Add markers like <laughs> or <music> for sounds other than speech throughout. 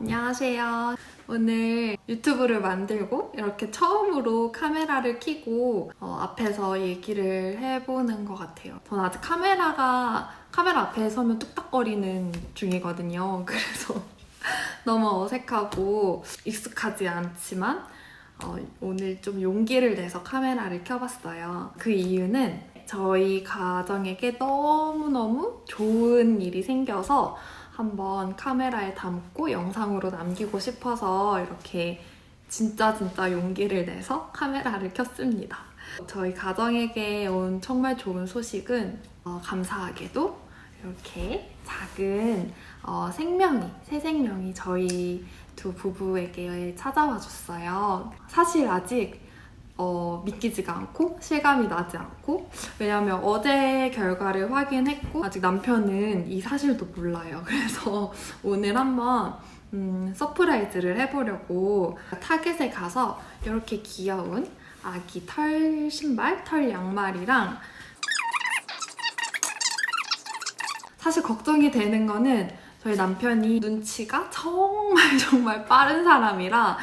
안녕하세요. 오늘 유튜브를 만들고 이렇게 처음으로 카메라를 켜고 어, 앞에서 얘기를 해보는 것 같아요. 저는 아직 카메라가 카메라 앞에 서면 뚝딱거리는 중이거든요. <laughs> 그래서 너무 어색하고 익숙하지 않지만 어, 오늘 좀 용기를 내서 카메라를 켜봤어요. 그 이유는 저희 가정에게 너무너무 좋은 일이 생겨서 한번 카메라에 담고 영상으로 남기고 싶어서 이렇게 진짜 진짜 용기를 내서 카메라를 켰습니다. 저희 가정에게 온 정말 좋은 소식은 어, 감사하게도 이렇게 작은 어, 생명이, 새 생명이 저희 두 부부에게 찾아와 줬어요. 사실 아직 어, 믿기지가 않고 실감이 나지 않고 왜냐하면 어제 결과를 확인했고 아직 남편은 이 사실도 몰라요. <laughs> 그래서 오늘 한번 음, 서프라이즈를 해보려고 타겟에 가서 이렇게 귀여운 아기 털 신발, 털 양말이랑 사실 걱정이 되는 거는 저희 남편이 눈치가 정말 <laughs> 정말 빠른 사람이라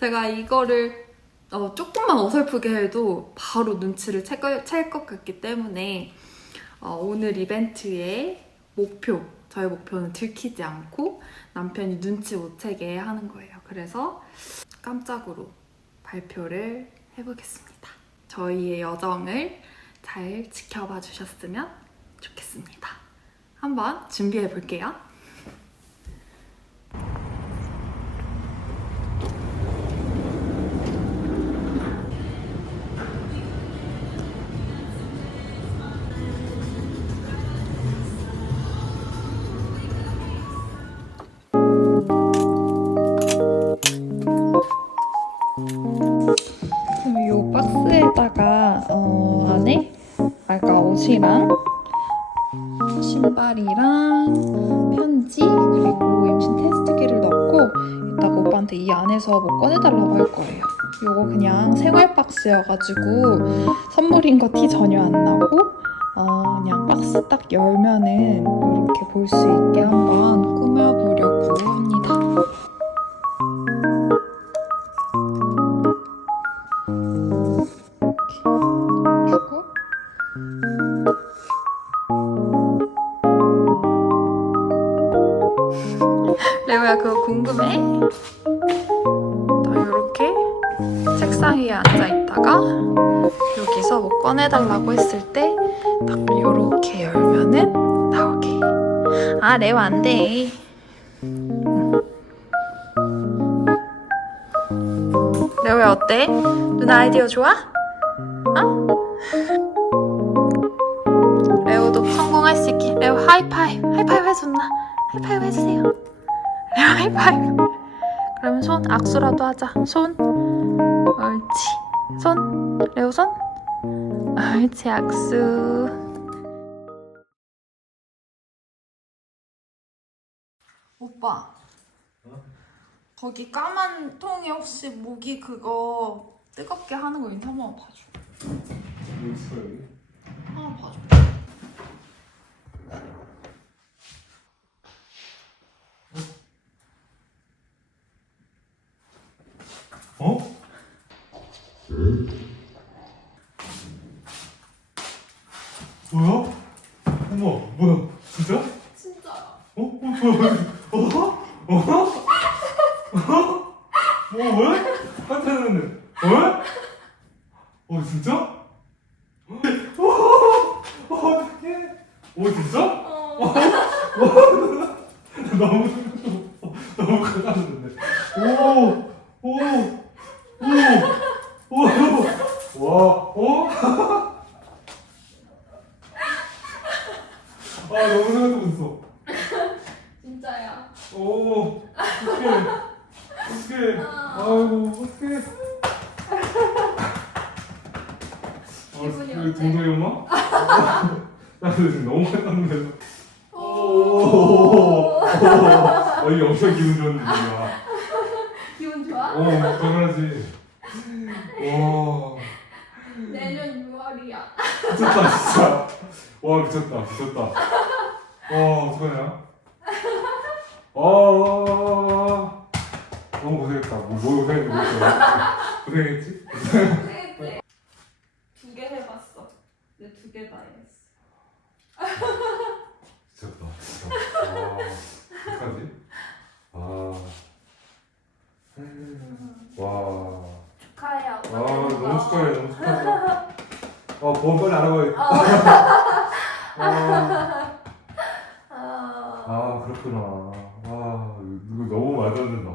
제가 이거를 어, 조금만 어설프게 해도 바로 눈치를 챌 것 같기 때문에 어, 오늘 이벤트의 목표, 저의 목표는 들키지 않고 남편이 눈치 못 채게 하는 거예요. 그래서 깜짝으로 발표를 해보겠습니다. 저희의 여정을 잘 지켜봐 주셨으면 좋겠습니다. 한번 준비해 볼게요. 신발이랑 편지 그리고 임신 테스트기를 넣고 이따가 오빠한테 이 안에서 뭐 꺼내달라고 할 거예요. 요거 그냥 생활 박스여가지고 선물인 거 티 전혀 안 나고 어, 그냥 박스 딱 열면은 이렇게 볼 수 있게 아 레오 안 돼. 레오야 어때? 누나 아이디어 좋아? 어? 레오도 성공할 수 있게. 레오 하이파이브. 하이파이브 해줘 누나. 하이파이브 해주세요. 레오 하이파이브. 그러면 손 악수라도 하자. 손. 옳지. 손. 레오 손. 옳지 악수. 오빠. 거기 까만 통에 혹시 모기 그거 뜨겁게 하는 거 있는지 한번 봐줘. 한번 봐줘. 어? 뭐야? 어머, 뭐야? 진짜? 진짜야. 어? 어, 뭐야? 어? 어? 어? 뭐, 왜? 한테 했는데. 왜? 어, 진짜? 어, 어, 어떡해. 어, 진짜? 어. 너무, 너무 가까웠는데. 오, 오, 오, 오, 와, 어? 아, 너무 생각도 못했어. 진짜야. 오, 어떡해. 어떡해. 아이고, 어떡해. 기분이 아, 어때? 도도이 엄마? 나 지금 너무 많이 땄는데. 오. 오, 어, 이게 엄청 기분 좋은 일이야. 기분 좋아? 어, 당연하지. 와, 내년 6월이야. 미쳤다, 진짜. 와, 미쳤다, 미쳤다. 와, 어떡하냐? 아, 너무 고생했다. 뭐, 뭐 고생했지, 뭐 고생했지? 두 개 해봤어. 근데 두 개 다 했어. 미쳤다, 진짜. 와, 어떡하지? 아, 와. 축하해. 아 너무 축하해 너무 축하해 아 보험 빨리 알아봐야겠다 아, 아, 아 그렇구나. 아 이거 너무 말도 안 된다.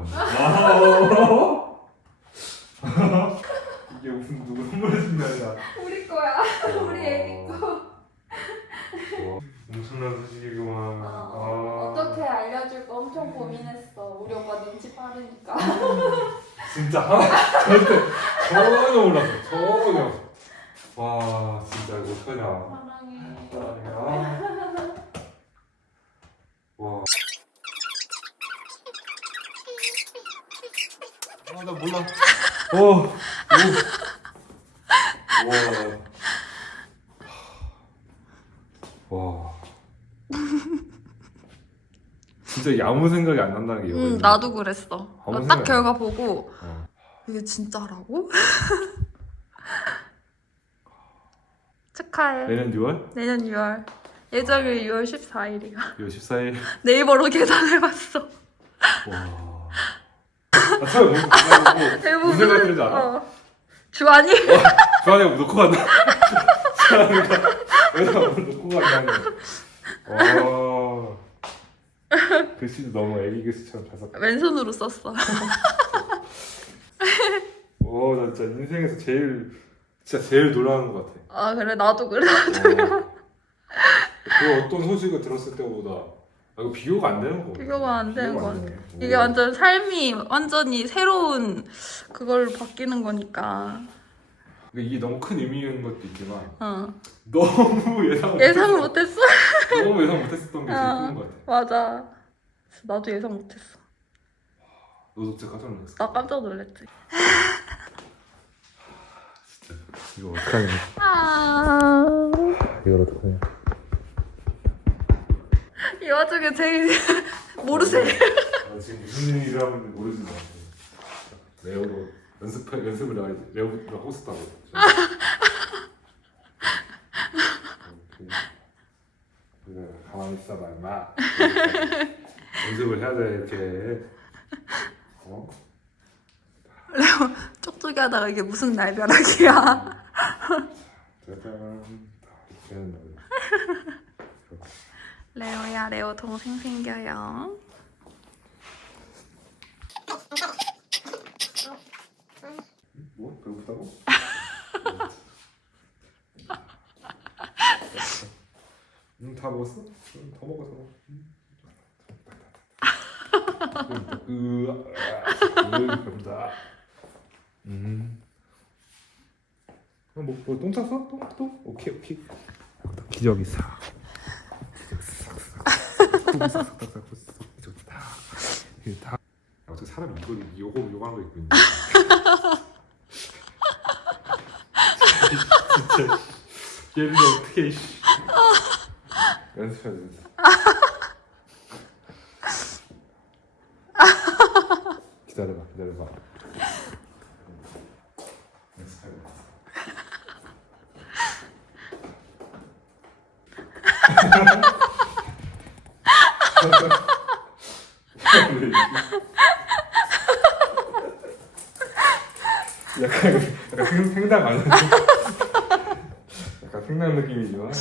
아, 이게 무슨 누구 선물해 준 게 아니라 우리 거야. <laughs> 우리 애기 거. 와, 엄청난 소식이구만. 어, 아, 어떻게 알려줄까? 엄청 고민했어. 우리 오빠 눈치 빠르니까. 진짜? 하나 <laughs> 절대. 전혀 몰랐어. 전혀 와 진짜 이거 어떡하냐 사랑해. 아. 와. 아, 나 몰라. 어. 오. 와. 와. 진짜 아무 생각이 안 난다는 게 응, 이거거든요. 나도 그랬어. 아무 나 딱 생각 결과 보고 어. 이게 진짜라고? 축하해. 내년 6월? 내년 6월. 예정일 6월 14일이야. 6월 14일. 네이버로 계산해봤어. 와. 아, 처음에 뭐, 뭐, 대부분. 무슨 생각 들지 않아? 어. 주환이? 주환이가 놓고 간다. 주환이가 왜냐 놓고 간다는. 와. 글씨도 너무 애기 글씨처럼 잘 썼다. 왼손으로 썼어. 와, 나 진짜 인생에서 제일 진짜 제일 놀라는 것 같아. 아 그래 <laughs> 나도 그래. 어. 그 어떤 소식을 들었을 때보다 아, 이거 비교가 안 되는 거. 비교가 안 되는. 되네. 이게 완전 삶이 완전히 새로운 그걸 바뀌는 거니까. 이게 너무 큰 의미인 것도 있지만 어. 너무 <laughs> 예상 예상 못했어. 너무 예상 못했었던 게 제일 어. 큰것 같아. 맞아. 나도 예상 못했어. 너도 진짜 깜짝 놀랐어. 나 깜짝 놀랐지. 이거 어떡하냐. 아. 이걸 어떡하냐. 이 와중에 제일 <laughs> 모르세. 나 지금 무슨 일을 하고 있는지 모르지 나. 레오로 연습 연습을 하고 있었다고. 그래 가만히 있어봐 임마. 연습을 해야 돼 이렇게. 어? 쪽쪽이 하다가 이게 무슨 날벼락이야. 짜잔. 레오야 레오 동생 생겨요. 뭐? 배고프다고? 음, 다 먹었어? 음, 더 먹어, 더 먹어. 음. 으아, 으, 배고프다. 음. 어, 뭐, 뭐, 똥 쌌어? 똥? 똥? 오케이, 오케이. 기저귀 싹. 기저귀. 기저귀 다. 이게 다. 어떻게 사람이 이걸, 요거, 요거 하는 거 입고 있냐. <laughs> 진짜 얘를 어떻게 씨. 연습해야 돼. 기다려봐, 기다려봐. 연습해야 돼. <laughs> 약간 약간 생, 생당 아니야? 약간 생당 느낌이지만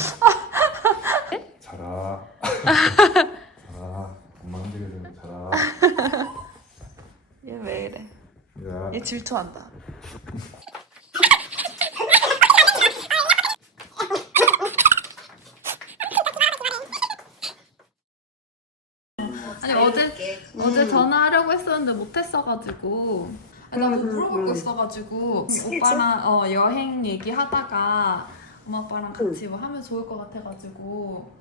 자라 자라 엄마 흔들게 되면 자라 얘 왜 이래? 야 얘 질투한다. 아니 어제 어제 했었는데 못했어가지고 아니, 나뭐 물어볼 거 있어가지고 오빠랑 어, 여행 얘기하다가 엄마 아빠랑 같이 뭐 하면 좋을 것 같아가지고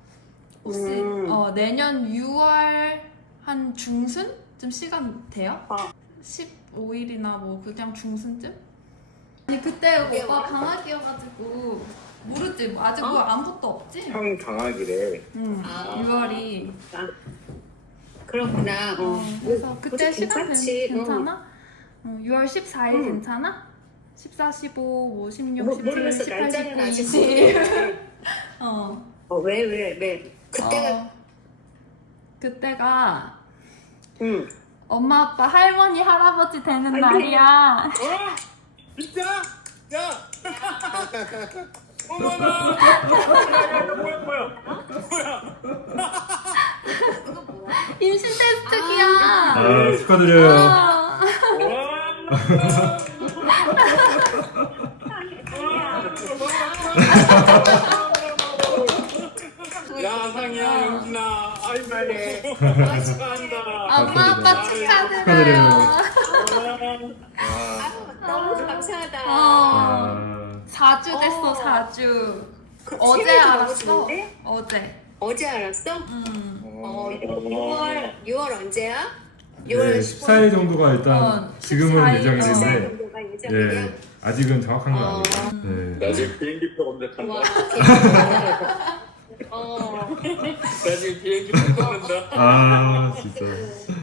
혹시 어, 내년 6월 한 중순쯤 시간 돼요? 어. 15일이나 뭐 그냥 중순쯤? 아니 그때 오빠? 강아지여가지고 모르지 뭐 아직 뭐 아무것도 없지? 형 강아지래. 응 아. 6월이 그렇구나. 어. 어, 그래서 그때 시간 괜찮지. 괜- 괜찮아? 어, 6월 14일 응. 괜찮아? 14, 15, 뭐 16, 뭐, 17, 모르겠어. 18, 날짜는 19, 아직 20 모르겠어. 어. 어, 왜, 왜, 왜? 그때가, 어, 그때가 응. 엄마 아빠 할머니 할아버지 되는 아이고. 날이야. 진짜? 야! <laughs> 어머나! <laughs> 뭐야 뭐야? 임신 테스트기야. 아 축하드려요. 어. 야 상이야 영진아 아이 말해 축하한다 엄마 아빠 축하드려요. 축하드려요. 너무 감사하다. 어. 아, 4주 됐어, 어. 4주. 그 어제 알았어. 어제. 어제 알았어? 음. 어, 6월, 6월 언제야? 6월 네, 14일 정도가 일단 어, 지금은 14일. 예정인데, 14일 정도가 예정이야? 예, 아직은 정확한 건 어. 아니고. 네. 나 지금 비행기표 검색한다 와. <laughs> 어, 나 지금 비행기표 검색한다 <laughs> 아 진짜.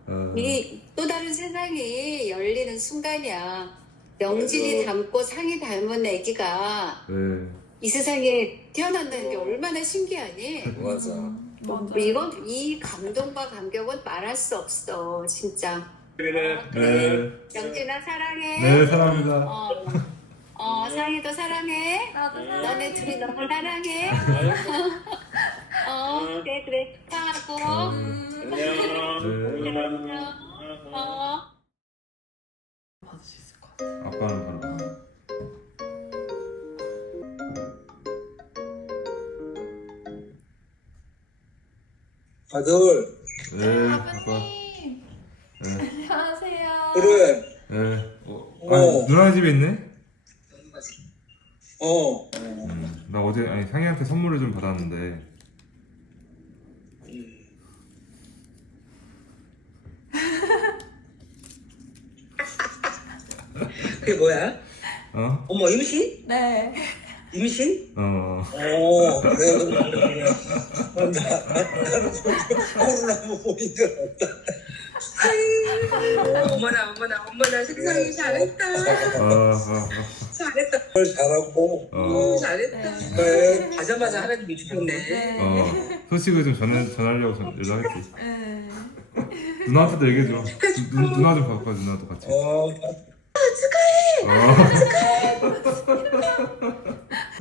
아, 이 또 다른 세상이 열리는 순간이야. 명진이 닮고 상이 닮은 애기가 네. 이 세상에 태어난다는 게 얼마나 신기하니? 맞아 음, 맞아. 이건 이 감동과 감격은 말할 수 없어, 진짜. 그래 네. 명진아 사랑해. 네 사랑합니다. 어, 어, 상이도 사랑해. 나도 너네 둘이 너무 사랑해. 어, 그래 그래. 축하하고. 음. 안녕 네. 어. 받을 수 있을 것 같아. 아빠는 바로. 아들 네 아빠. 아버님. 네. 안녕하세요. 그래 네. 어, 어. 아니, 누나 집에 있네? 어 음, 나 어제 아니 상이한테 선물을 좀 받았는데 그게 뭐야? 어? 어머 임신? 네. 임신? 어. 어 그래 나, 나는 코로나 보인 줄 알았다 어머나 어머나 어머나 세상에 잘했다 아, 아, 잘했다 뭘 잘하고 아. 어. 잘했다 네. 가자마자 하나님이 주셨네 네. 어. 소식을 좀 전해 전하려고 전 연락했지. 네. 누나한테도 얘기해줘. 누, 누나 좀 바꿔 누나도 같이. 어 어.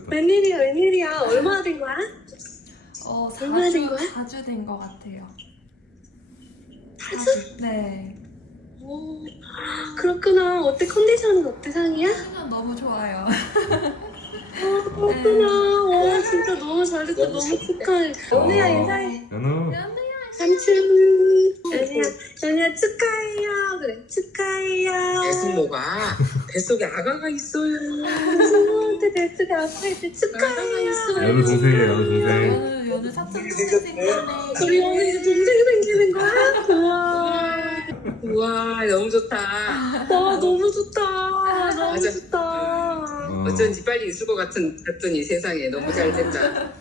웬일이야 웬일이야 얼마나 된 거야? 어, 얼마나 된 4주, 거야? 4주 된 것 같아요. 4주? 네. 오, 그렇구나 어때 컨디션은 어때 상이야? 시간 너무 좋아요. 어 <laughs> 그렇구나 와 진짜 너무 잘했다 너무 축하해 연우야 어. 인사해 연우. 삼촌. 연우야 연우야 축하해요. 그래 축하해요. 뱃속모가 뱃속에 아가가 있어요. 뱃속에 아가가 있대. 축하해요. 연우 동생이에요 연우 동생. 연우, 연우 사촌 동생 생겼네. 이제 동생 생기는 거야? 우와. 우와 너무 좋다. 와 너무 좋다. 너무 맞아. 좋다. 어. 어쩐지 빨리 있을 것 같은, 같더니 세상에. 너무 잘 됐다.